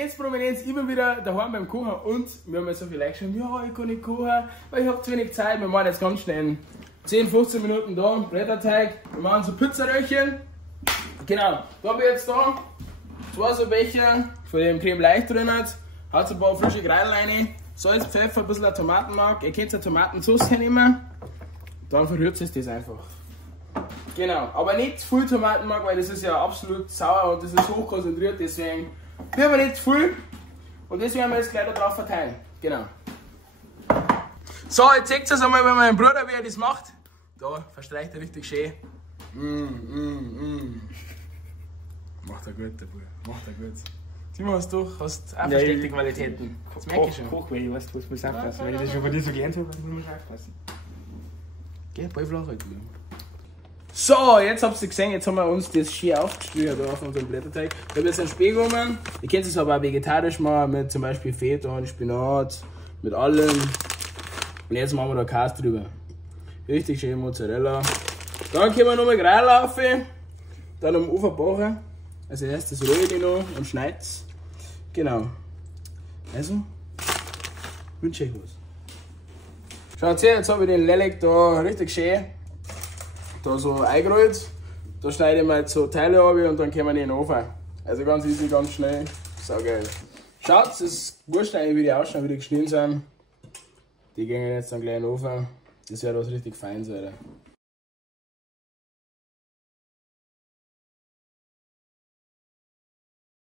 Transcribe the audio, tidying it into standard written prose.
jetzt Prominenz immer wieder daheim beim Kochen und wir haben ja so viel Leute geschrieben, ja, ich kann nicht kochen, weil ich habe zu wenig Zeit. Wir machen jetzt ganz schnell in 10-15 Minuten da, Blätterteig, wir machen so Pizzaröllchen. Genau, da habe ich jetzt da 2 so Becher von dem Creme leicht drin, hat ein paar frische Kräuter rein, Salz, Pfeffer, ein bisschen Tomatenmark, ihr könnt eine Tomatensauce nehmen, dann verrührt es das einfach. Genau, aber nicht viel Tomatenmark, weil das ist ja absolut sauer und das ist hochkonzentriert, deswegen wir nicht zu viel und das werden wir jetzt gleich da drauf verteilen. Genau. So, jetzt seht ihr es einmal bei meinem Bruder, wie er das macht. Da verstreicht er richtig schön. Macht er gut, der Bruder. Macht er gut. Simon, hast du auch versteckte Qualitäten. Das merke ich schon. Hochweh, weißt du, was muss aufpassen. Wenn ich das schon von dir so gelernt habe, muss man aufpassen. Geh, bei flach halt. So, jetzt habt ihr gesehen, jetzt haben wir uns das schön aufgestrichen da auf unserem Blätterteig. Ich habe jetzt einen Spee genommen. Ihr könnt es aber auch vegetarisch machen, mit zum Beispiel Feta und Spinat, mit allem. Und jetzt machen wir da Käse drüber. Richtig schön Mozzarella. Dann können wir nochmal Gräl laufen, dann am Ufer backen. Also erst das rohe ich noch und schneide es. Genau. Also, wünsche ich was. Schaut her, jetzt habe ich den Lelek da richtig schön da so eingerollt. Da schneide ich mir jetzt so Teile ab und dann können wir in den Ofen. Also ganz easy, ganz schnell. Saugeil. Schaut, das ist wurscht eigentlich, wie die ausschauen, wie die geschnitten sind. Die gehen jetzt dann gleich in den Ofen. Das wird was richtig Feines, Alter.